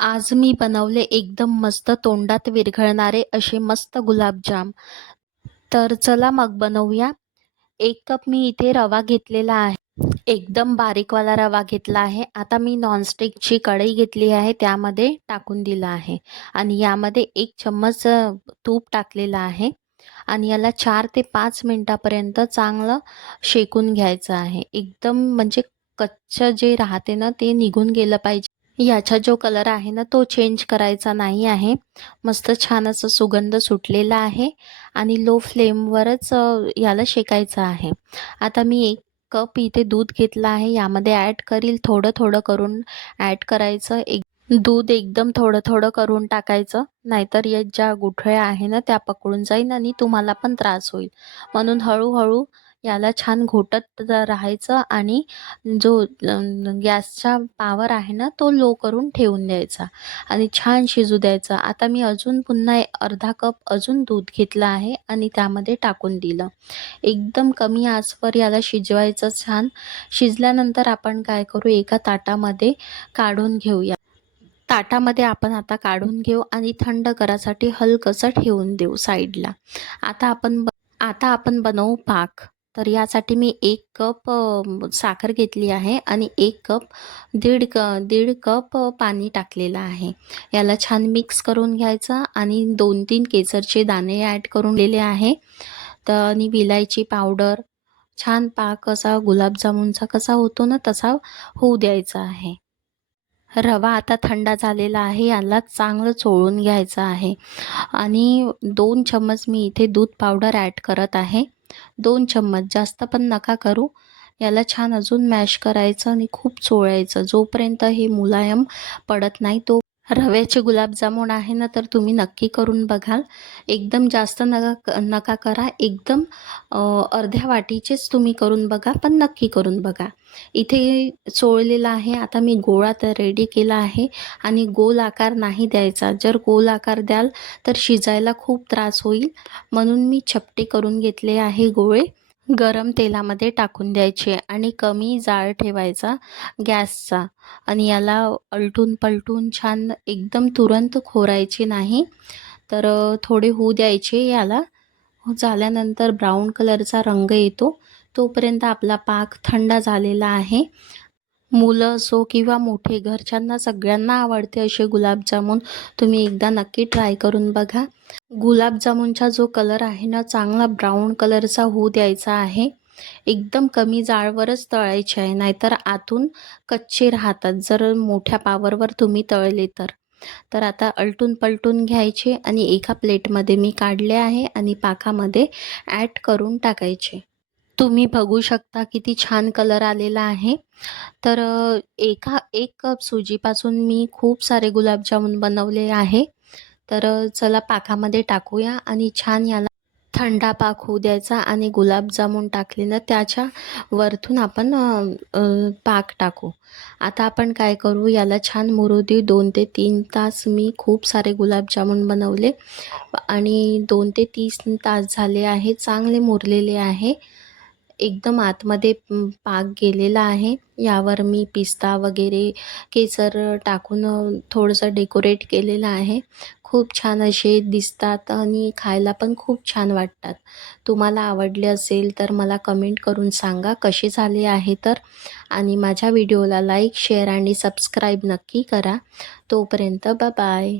आज मी बनवले एकदम मस्त तोंडात विरघळणारे असे मस्त गुलाबजाम. तर चला मग बनवूया. 1 कप मी इथे रवा घेतलेला आहे. एकदम बारीकवाला रवा घेतला आहे. आता मी नॉनस्टिकची कढई घेतली आहे, त्यामध्ये टाकून दिलं आहे आणि यामध्ये 1 चम्मच तूप टाकलेलं आहे आणि याला 4 ते 5 मिनिटापर्यंत चांगलं शेकून घ्यायचं आहे. एकदम म्हणजे कच्चं जे राहते ना, ते निघून गेलं पाहिजे. याचा जो कलर आहे ना, तो चेंज करायचा नाही आहे. मस्त छान असं सुगंध सुटलेला आहे आणि लो फ्लेमवरच याला शेकायचं आहे. आता मी 1 कप इथे दूध घेतलं आहे. यामध्ये ॲड करील, थोडं-थोडं करून ॲड करायचं. दूध एकदम थोडं-थोडं करून टाकायचं, नाहीतर या ज्या गुठळ्या आहे ना, त्या पकडून जाईल आणि तुम्हाला पण त्रास होईल. म्हणून हळू याला छान घोटत राहायचं आणि जो गॅसचा पॉवर आहे ना, तो लो करून ठेवून द्यायचा आणि छान शिजू द्यायचा. आता मी अजून पुन्हा अर्धा कप अजून दूध घेतलं आहे आणि त्यामध्ये टाकून दिलं. एकदम कमी आचवर याला शिजवायचं छान. शिजल्यानंतर आपण काय करू, एका ताटामध्ये काढून घेऊया. ताटामध्ये आपण आता काढून घेऊ आणि थंड करासाठी हलकंसं ठेवून देऊ साईडला. आता आपण बनवू पाक. तर यासाठी मी 1 कप साखर घेतली आहे आणि 1 कप दीड कप पाणी टाकलेलं आहे. याला छान मिक्स करून घ्यायचं आणि 2-3 केसरचे दाणे ॲड करून दिलेले आहे. तर आणि विलायची पावडर. छान पाक असा गुलाबजामुनचा कसा होतो ना, तसा होऊ द्यायचा आहे. रवा आता थंड झालेला आहे. याला चांगलं चोळून घ्यायचं आहे आणि 2 चम्मच मी इथे दूध पावडर ॲड करत आहे. 2 चम्मच, जास्त पण नका करू. याला छान अजून मॅश करायचं आणि खूप चोळायचं. जोपर्यंत हे मुलायम पडत नाही तो रव्याचे गुलाबजामुन आहे ना, तर तुम्ही नक्की करून बघाल. एकदम जास्त नका करा. एकदम अर्ध्या वाटीचेच तुम्ही करून बघा, पण नक्की करून बघा. इथे चोळलेला आहे. आता मी गोळा तर रेडी केला आहे आणि गोल आकार नाही द्यायचा. जर गोल आकार द्याल तर शिजायला खूप त्रास होईल. म्हणून मी चपटे करून घेतले आहे गोळे. गरम तेलामध्ये टाकून द्यायचे आणि कमी जाळ ठेवायचा गॅसचा आणि याला आलटून-पलटून छान एकदम तुरंत खोरायचे नाही. तर थोडे होऊ द्यायचे याला. झाल्यानंतर ब्राऊन कलरचा रंग येतो, तोपर्यंत आपला पाक थंड झालेला आहे. मुलं असो किंवा मोठे, घरच्यांना सगळ्यांना आवडते असे गुलाबजामुन. तुम्ही एकदा नक्की ट्राय करून बघा. गुलाबजामुनचा जो कलर आहे ना, चांगला ब्राऊन कलरचा होऊ द्यायचा आहे. एकदम कमी जाळवरच तळायचे आहे, नाहीतर आतून कच्चे राहतात जर मोठ्या पॉवरवर तुम्ही तळले तर. तर आता आलटून-पलटून घ्यायचे आणि एका प्लेटमध्ये मी काढले आहे आणि पाकामध्ये ॲड करून टाकायचे. तुम्ही बघू शकता किती छान कलर आलेला आहे. तर 1 कप सुजीपासून मी खूप सारे गुलाबजामुन बनवले आहे. तर चला पाकामध्ये टाकूया आणि छान याला थंडा पाक होऊ द्यायचा आणि गुलाबजामुन टाकले ना, त्याच्या वरतून आपण पाक टाकू. आता आपण काय करू, याला छान मुरू देऊ. 2 ते 3 तास मी खूप सारे गुलाबजामुन बनवले आणि 2 ते 3 तास झाले आहे. चांगले मुरलेले आहे. एकदम आतमध्ये पाक गेलेला आहे. यावर मी पिस्ता वगैरे केसर टाकून थोडंसं डेकोरेट केलेलं आहे. खूप छान असे दिसतात आणि खायला पण खूप छान वाटतात. तुम्हाला आवडले असेल तर मला कमेंट करून सांगा कसे झाले आहे तर. आणि माझ्या व्हिडिओला लाईक, शेअर आणि सबस्क्राईब नक्की करा. तोपर्यंत बाय.